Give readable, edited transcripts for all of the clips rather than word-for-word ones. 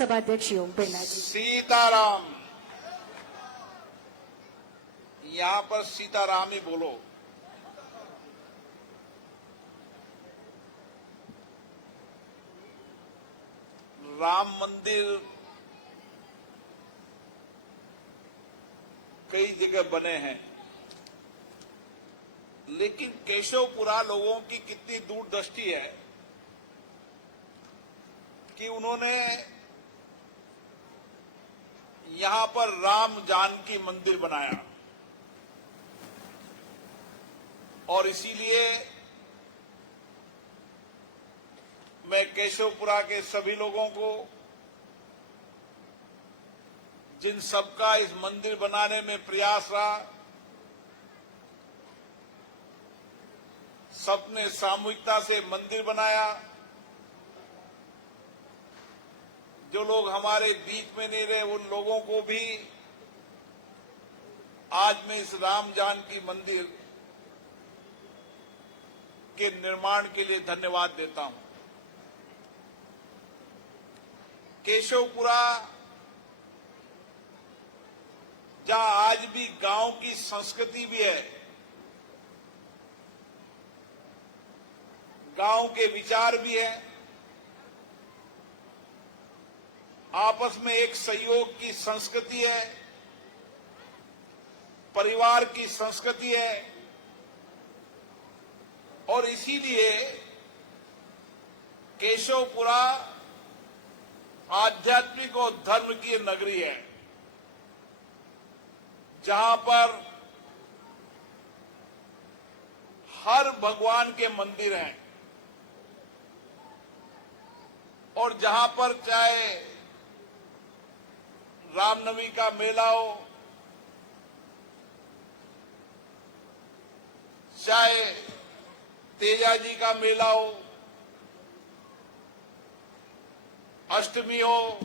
लोकसभा अध्यक्ष ओम बिरला जी। सीताराम, यहां पर सीताराम ही बोलो। राम मंदिर कई जगह बने हैं, लेकिन केशवपुरा लोगों की कितनी दूरदृष्टि है कि उन्होंने यहां पर राम जानकी मंदिर बनाया और इसीलिए मैं केशवपुरा के सभी लोगों को, जिन सबका इस मंदिर बनाने में प्रयास रहा, सबने सामूहिकता से मंदिर बनाया, जो लोग हमारे बीच में नहीं रहे उन लोगों को भी आज मैं इस राम जानकी मंदिर के निर्माण के लिए धन्यवाद देता हूं। केशवपुरा जहां आज भी गांव की संस्कृति भी है, गांव के विचार भी है, आपस में एक सहयोग की संस्कृति है, परिवार की संस्कृति है और इसीलिए केशवपुरा आध्यात्मिक और धर्म की नगरी है, जहां पर हर भगवान के मंदिर हैं और जहां पर चाहे रामनवमी का मेला हो, चाहे तेजा जी का मेला हो, अष्टमी हो,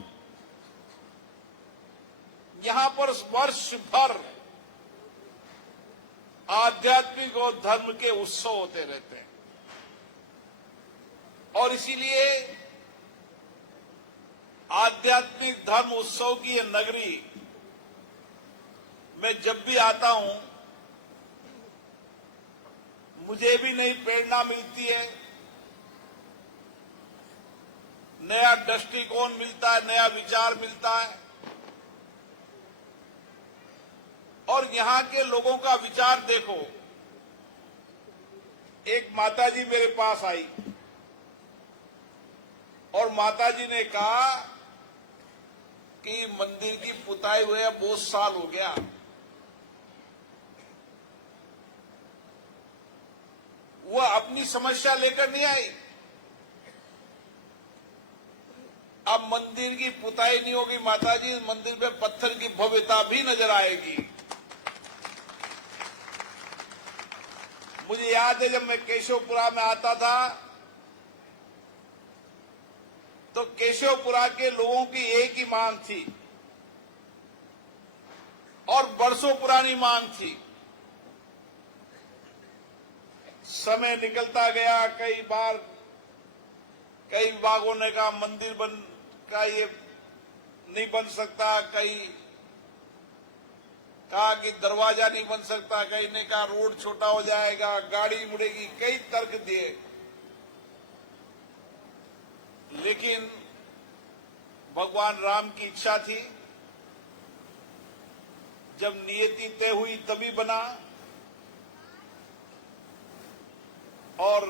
यहां पर वर्ष भर आध्यात्मिक और धर्म के उत्सव होते रहते हैं और इसीलिए आध्यात्मिक धर्म उत्सव की ये नगरी मैं जब भी आता हूं मुझे भी नई प्रेरणा मिलती है, नया दृष्टिकोण मिलता है, नया विचार मिलता है और यहां के लोगों का विचार देखो। एक माताजी मेरे पास आई और माताजी ने कहा कि मंदिर की पुताई हुए बहुत साल हो गया, वह अपनी समस्या लेकर नहीं आई। अब मंदिर की पुताई नहीं होगी माताजी, मंदिर में पत्थर की भव्यता भी नजर आएगी। मुझे याद है जब मैं केशवपुरा में आता था तो केशवपुरा के लोगों की एक ही मांग थी और बरसों पुरानी मांग थी। समय निकलता गया, कई बार कई विभागों ने कहा मंदिर का ये नहीं बन सकता, कई कहा कि दरवाजा नहीं बन सकता, कई ने कहा रोड छोटा हो जाएगा, गाड़ी मुड़ेगी, कई तर्क दिए, लेकिन भगवान राम की इच्छा थी, जब नियति तय हुई तभी बना और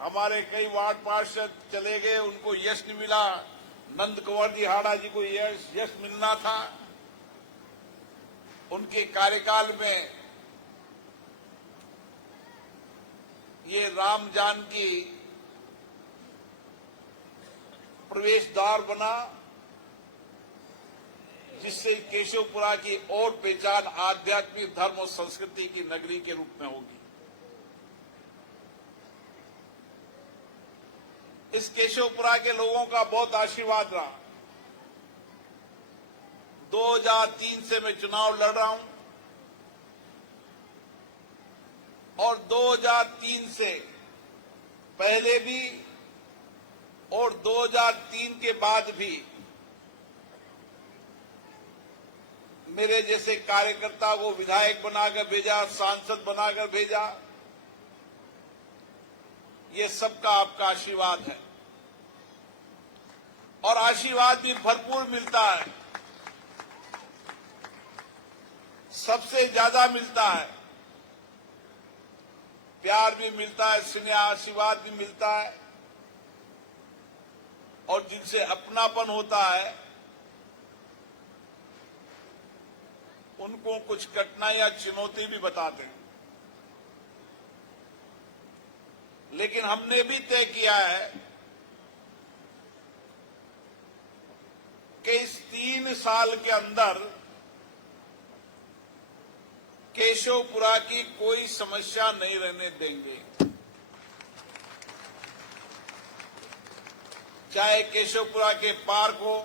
हमारे कई वार्ड पार्षद चले गए, उनको यश नहीं मिला। नंद कुंवर जी हाड़ा जी को यश मिलना था, उनके कार्यकाल में ये राम जानकी प्रवेश द्वार बना, जिससे केशवपुरा की और पहचान आध्यात्मिक धर्म और संस्कृति की नगरी के रूप में होगी। इस केशवपुरा के लोगों का बहुत आशीर्वाद रहा। 2003 से मैं चुनाव लड़ रहा हूं और 2003 से पहले भी और 2003 के बाद भी मेरे जैसे कार्यकर्ता को विधायक बनाकर भेजा, सांसद बनाकर भेजा, ये सबका आपका आशीर्वाद है और आशीर्वाद भी भरपूर मिलता है, सबसे ज्यादा मिलता है। प्यार भी मिलता है, स्नेह आशीर्वाद भी मिलता है और जिनसे अपनापन होता है उनको कुछ कठिनाइयां, चुनौती भी बताते हैं। लेकिन हमने भी तय किया है कि इस 3 साल के अंदर केशवपुरा की कोई समस्या नहीं रहने देंगे। चाहे केशवपुरा के पार्क हो,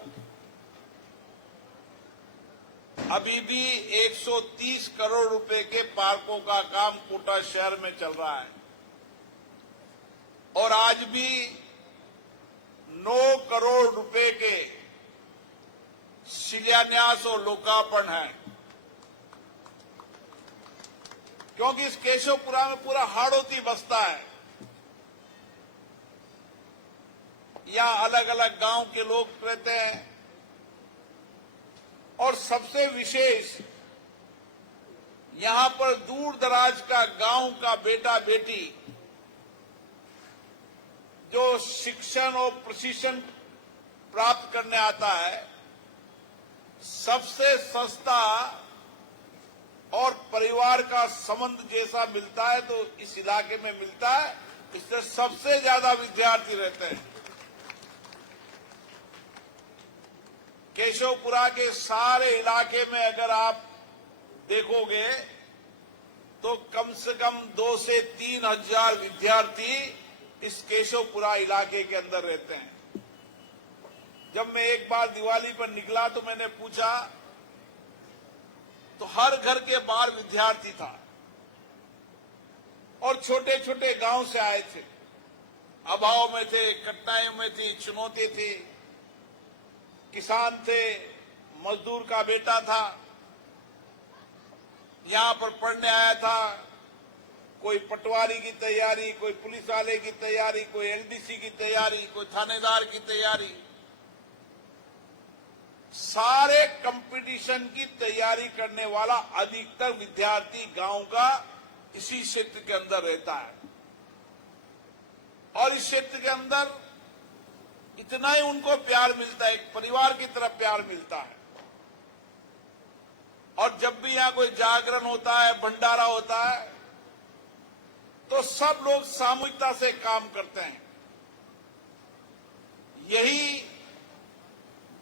अभी भी 130 करोड़ रुपए के पार्कों का काम कोटा शहर में चल रहा है और आज भी 9 करोड़ रुपए के शिलान्यास और लोकार्पण है, क्योंकि इस केशवपुरा में पूरा हाड़ौती बसता है। यहां अलग अलग गांव के लोग रहते हैं और सबसे विशेष यहां पर दूर दराज का गांव का बेटा बेटी जो शिक्षण और प्रशिक्षण प्राप्त करने आता है, सबसे सस्ता और परिवार का संबंध जैसा मिलता है तो इस इलाके में मिलता है। इससे सबसे ज्यादा विद्यार्थी रहते हैं। केशवपुरा के सारे इलाके में अगर आप देखोगे तो कम से कम 2 से 3 हजार विद्यार्थी इस केशवपुरा इलाके के अंदर रहते हैं। जब मैं एक बार दिवाली पर निकला तो मैंने पूछा तो हर घर के बाहर विद्यार्थी था और छोटे छोटे गांव से आए थे, अभाव में थे, कठिनाइयों में थी, चुनौती थी, किसान थे, मजदूर का बेटा था, यहां पर पढ़ने आया था, कोई पटवारी की तैयारी, कोई पुलिस वाले की तैयारी, कोई एलडीसी की तैयारी, कोई थानेदार की तैयारी, सारे कंपटीशन की तैयारी करने वाला अधिकतर विद्यार्थी गांव का इसी क्षेत्र के अंदर रहता है और इस क्षेत्र के अंदर इतना ही उनको प्यार मिलता है, एक परिवार की तरफ प्यार मिलता है। और जब भी यहां कोई जागरण होता है, भंडारा होता है, तो सब लोग सामूहिकता से काम करते हैं। यही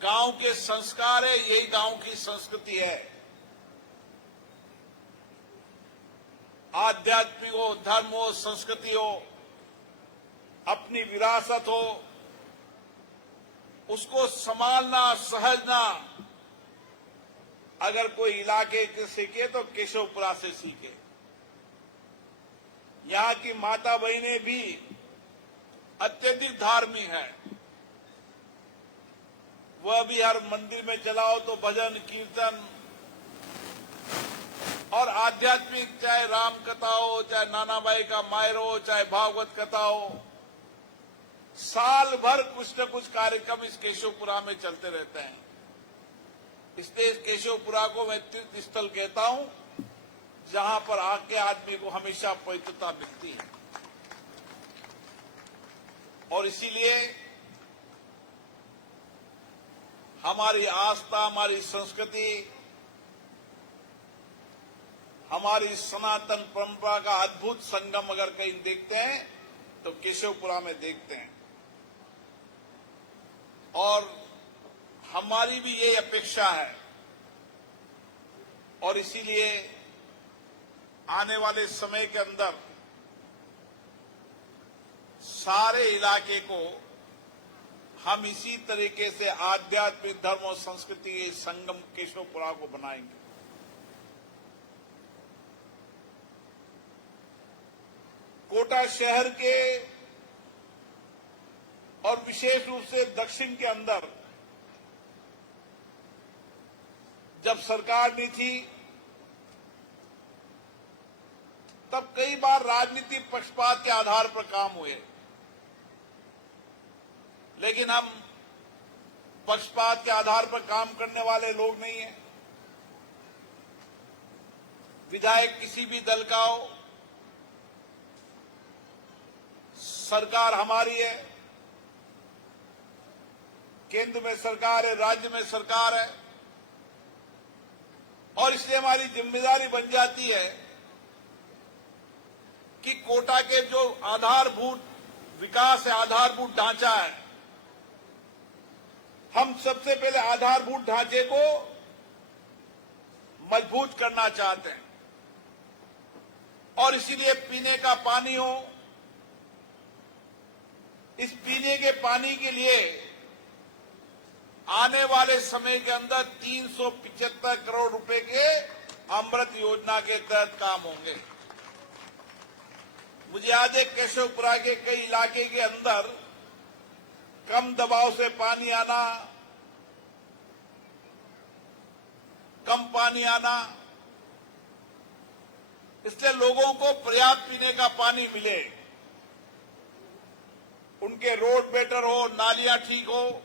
गांव के संस्कार है, यही गांव की संस्कृति है। आध्यात्मिक हो, धर्म हो, संस्कृति हो, अपनी विरासत हो, उसको संभालना, सहजना अगर कोई इलाके से सीखे तो केशवपुरा से सीखे। यहां की माता बहनें भी अत्यधिक धार्मिक है। वह भी हर मंदिर में चलाओ तो भजन कीर्तन और आध्यात्मिक, चाहे राम कथा हो, चाहे नानाबाई का मायरो हो, चाहे भागवत कथा हो, साल भर कुछ न कुछ कार्यक्रम इस केशवपुरा में चलते रहते हैं। इसलिए इस केशवपुरा को मैं तीर्थ स्थल कहता हूं, जहां पर आके आदमी को हमेशा पवित्रता मिलती है। और इसीलिए हमारी आस्था, हमारी संस्कृति, हमारी सनातन परंपरा का अद्भुत संगम अगर कहीं देखते हैं तो केशवपुरा में देखते हैं। और हमारी भी ये अपेक्षा है और इसीलिए आने वाले समय के अंदर सारे इलाके को हम इसी तरीके से आध्यात्मिक, धर्म और संस्कृति के संगम केशवपुरा को बनाएंगे। कोटा शहर के और विशेष रूप से दक्षिण के अंदर जब सरकार नहीं थी तब कई बार राजनीतिक पक्षपात के आधार पर काम हुए, लेकिन हम पक्षपात के आधार पर काम करने वाले लोग नहीं हैं। विधायक किसी भी दल का हो, सरकार हमारी है, केंद्र में सरकार है, राज्य में सरकार है, और इसलिए हमारी जिम्मेदारी बन जाती है कि कोटा के जो आधारभूत विकास है, आधारभूत ढांचा है, हम सबसे पहले आधारभूत ढांचे को मजबूत करना चाहते हैं। और इसीलिए पीने का पानी हो, इस पीने के पानी के लिए आने वाले समय के अंदर 375 करोड़ रुपए के अमृत योजना के तहत काम होंगे। मुझे याद है केशवपुरा के कई इलाके के अंदर कम दबाव से पानी आना, कम पानी आना, इसलिए लोगों को पर्याप्त पीने का पानी मिले, उनके रोड बेटर हो, नालियां ठीक हो,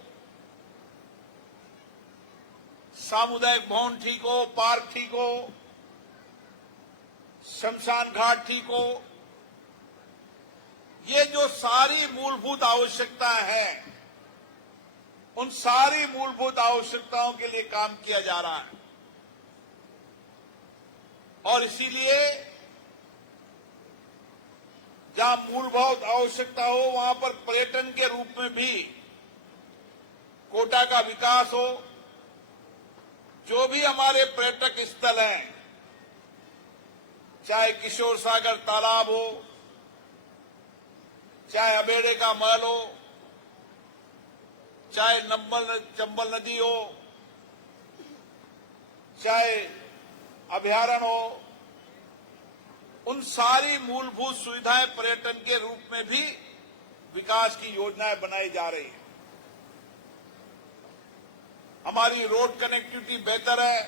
सामुदायिक भवन ठीक हो, पार्क ठीक हो, शमशान घाट ठीक हो, ये जो सारी मूलभूत आवश्यकताएं हैं, उन सारी मूलभूत आवश्यकताओं के लिए काम किया जा रहा है। और इसीलिए जहां मूलभूत आवश्यकता हो वहां पर पर्यटन के रूप में भी कोटा का विकास हो। जो भी हमारे पर्यटक स्थल हैं, चाहे किशोर सागर तालाब हो, चाहे अबेड़े का महल हो, चाहे चंबल नदी हो, चाहे अभयारण्य हो, उन सारी मूलभूत सुविधाएं पर्यटन के रूप में भी विकास की योजनाएं बनाई जा रही हैं। हमारी रोड कनेक्टिविटी बेहतर है।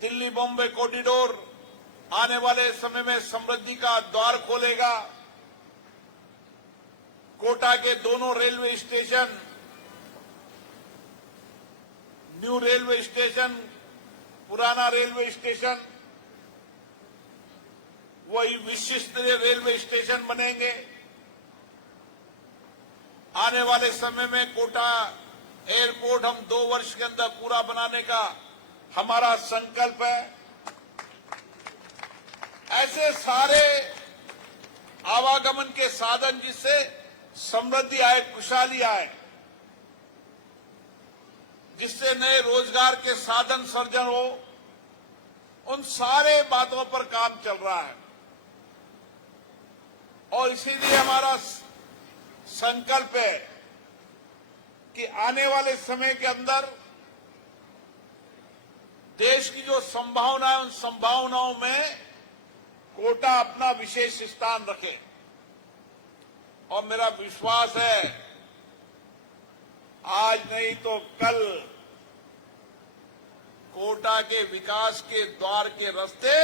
दिल्ली बॉम्बे कॉरिडोर आने वाले समय में समृद्धि का द्वार खोलेगा। कोटा के दोनों railway station, new railway station, पुराना रेलवे स्टेशन, वही विश्व स्तरीय रेलवे स्टेशन बनेंगे। आने वाले समय में कोटा एयरपोर्ट हम 2 वर्ष के अंदर पूरा बनाने का हमारा संकल्प है। ऐसे सारे आवागमन के साधन जिससे समृद्धि आए, खुशहाली आए, जिससे नए रोजगार के साधन सर्जन हो, उन सारे बातों पर काम चल रहा है। और इसीलिए हमारा संकल्प है कि आने वाले समय के अंदर देश की जो संभावना है, उन संभावनाओं में कोटा अपना विशेष स्थान रखे। और मेरा विश्वास है आज नहीं तो कल कोटा के विकास के द्वार के रास्ते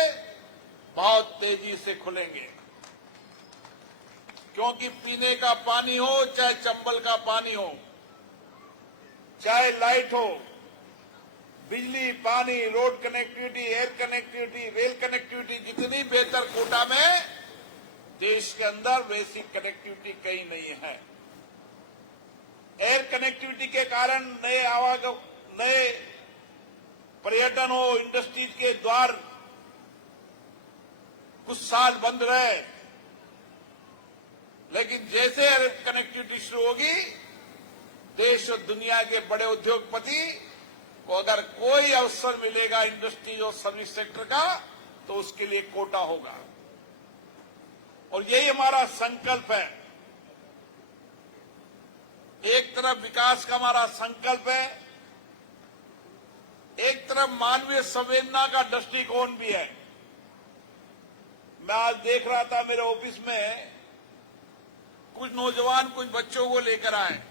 बहुत तेजी से खुलेंगे। क्योंकि पीने का पानी हो, चाहे चंबल का पानी हो, चाहे लाइट हो, बिजली, पानी, road connectivity, air connectivity, rail connectivity जितनी बेहतर कोटा में देश के अंदर वैसी कनेक्टिविटी कहीं नहीं है। एयर कनेक्टिविटी के कारण नए पर्यटन हो, इंडस्ट्रीज के द्वार कुछ साल बंद रहे, लेकिन जैसे एयर कनेक्टिविटी शुरू होगी, देश और दुनिया के बड़े उद्योगपति को अगर कोई अवसर मिलेगा इंडस्ट्री और सर्विस सेक्टर का, तो उसके लिए कोटा होगा। और यही हमारा संकल्प है। एक तरफ विकास का हमारा संकल्प है, एक तरफ मानवीय संवेदना का दृष्टिकोण भी है। मैं आज देख रहा था मेरे ऑफिस में कुछ नौजवान कुछ बच्चों को लेकर आए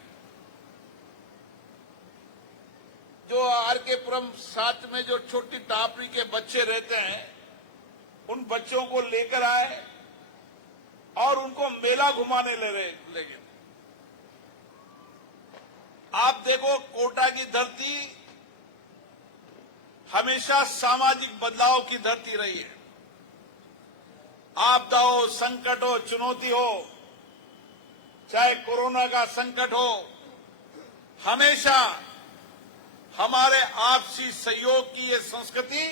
जो आरकेपुरम 7 में जो छोटी टापरी के बच्चे रहते हैं उन बच्चों को लेकर आए और उनको मेला घुमाने ले गए। आप देखो, कोटा की धरती हमेशा सामाजिक बदलाव की धरती रही है। आपदा हो, संकट हो, चुनौती हो, चाहे कोरोना का संकट हो, हमेशा हमारे आपसी सहयोग की ये संस्कृति,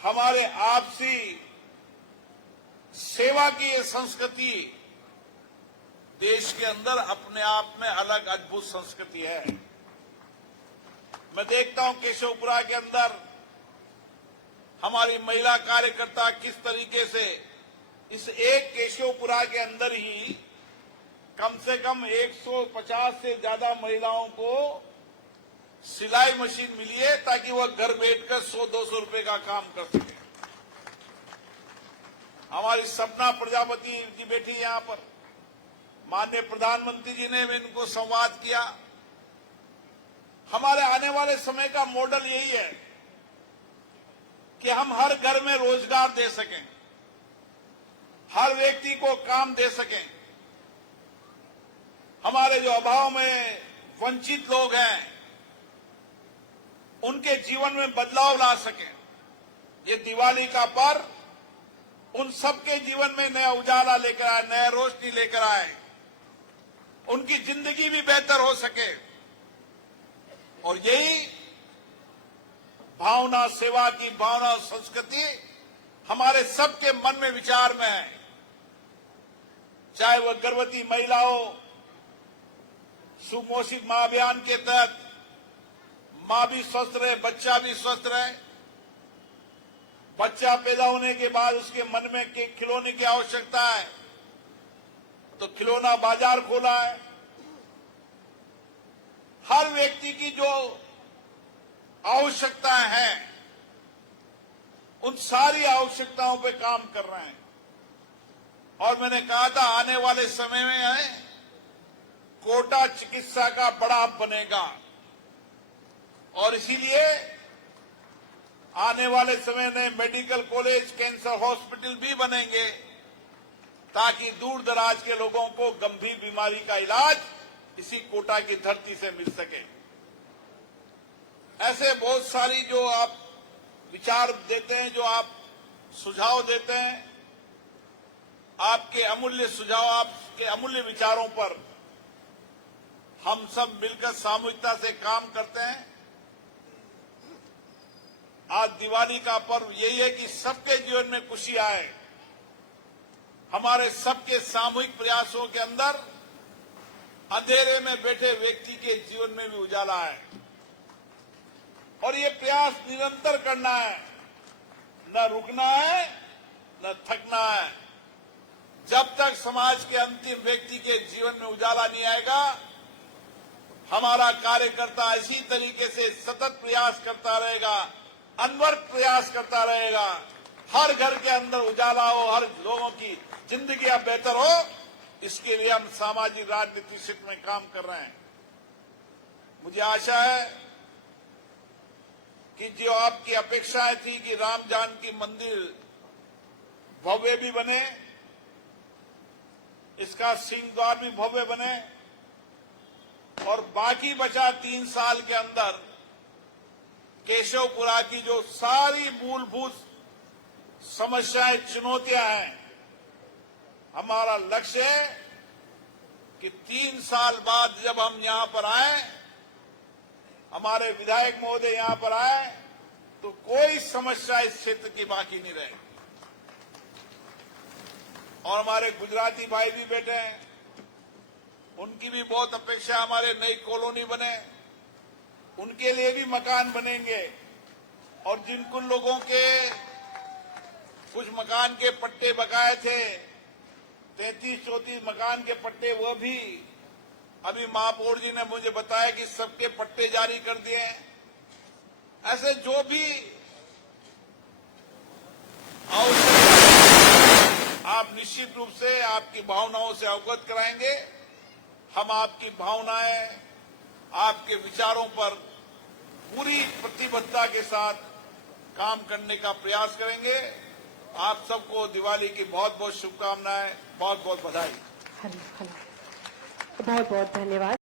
हमारे आपसी सेवा की ये संस्कृति देश के अंदर अपने आप में अलग अद्भुत संस्कृति है। मैं देखता हूं केशवपुरा के अंदर हमारी महिला कार्यकर्ता किस तरीके से इस एक केशवपुरा के अंदर ही कम से कम 150 से ज्यादा महिलाओं को सिलाई मशीन मिली है ताकि वह घर बैठकर 100-200 रुपए का काम कर सके। हमारी सपना प्रजापति जी बैठी यहां पर, माननीय प्रधानमंत्री जी ने इनको संवाद किया। हमारे आने वाले समय का मॉडल यही है कि हम हर घर में रोजगार दे सकें, हर व्यक्ति को काम दे सकें, हमारे जो अभाव में वंचित लोग हैं उनके जीवन में बदलाव ला सकें। ये दिवाली का पर्व उन सबके जीवन में नया उजाला लेकर आए, नया रोशनी लेकर आए, उनकी जिंदगी भी बेहतर हो सके। और यही भावना, सेवा की भावना, संस्कृति हमारे सबके मन में, विचार में है। चाहे वह गर्भवती महिला हो, सुपोषित मां अभियान के तहत मां भी स्वस्थ रहे, बच्चा भी स्वस्थ रहे। बच्चा पैदा होने के बाद उसके मन में खिलौने की आवश्यकता है तो खिलौना बाजार खोला है। हर व्यक्ति की जो आवश्यकताएं हैं उन सारी आवश्यकताओं पे काम कर रहे हैं। और मैंने कहा था आने वाले समय में है कोटा चिकित्सा का बड़ा हब बनेगा और इसीलिए आने वाले समय में मेडिकल कॉलेज, कैंसर हॉस्पिटल भी बनेंगे ताकि दूर दराज के लोगों को गंभीर बीमारी का इलाज इसी कोटा की धरती से मिल सके। ऐसे बहुत सारी जो आप विचार देते हैं, जो आप सुझाव देते हैं, आपके अमूल्य सुझाव, आपके अमूल्य विचारों पर हम सब मिलकर सामूहिकता से काम करते हैं। आज दिवाली का पर्व यही है कि सबके जीवन में खुशी आए, हमारे सबके सामूहिक प्रयासों के अंदर अंधेरे में बैठे व्यक्ति के जीवन में भी उजाला है। और ये प्रयास निरंतर करना है, न रुकना है, न थकना है। जब तक समाज के अंतिम व्यक्ति के जीवन में उजाला नहीं आएगा, हमारा कार्यकर्ता इसी तरीके से सतत प्रयास करता रहेगा, अनवरत प्रयास करता रहेगा। हर घर के अंदर उजाला हो, हर लोगों की जिंदगी बेहतर हो, इसके लिए हम सामाजिक राजनीतिक क्षेत्र में काम कर रहे हैं। मुझे आशा है कि जो आपकी अपेक्षाएं थी कि राम जानकी मंदिर भव्य भी बने, इसका सिंह द्वार भी भव्य बने और बाकी बचा 3 साल के अंदर केशवपुरा की जो सारी मूलभूत समस्याएं, चुनौतियां हैं, हमारा लक्ष्य है कि 3 साल बाद जब हम यहां पर आए, हमारे विधायक महोदय यहां पर आए, तो कोई समस्या इस क्षेत्र की बाकी नहीं रहे। और हमारे गुजराती भाई भी बैठे हैं, उनकी भी बहुत अपेक्षा, हमारे नई कॉलोनी बने, उनके लिए भी मकान बनेंगे। और जिनको लोगों के कुछ मकान के पट्टे बकाए थे, 33-34 मकान के पट्टे, वो भी अभी महापौर जी ने मुझे बताया कि सबके पट्टे जारी कर दिए हैं। ऐसे जो भी आप निश्चित रूप से आपकी भावनाओं से अवगत कराएंगे। हम आपकी भावनाएं, आपके विचारों पर पूरी प्रतिबद्धता के साथ काम करने का प्रयास करेंगे। आप सबको दिवाली की बहुत बहुत शुभकामनाएं, बहुत बहुत बधाई। बहुत बहुत धन्यवाद।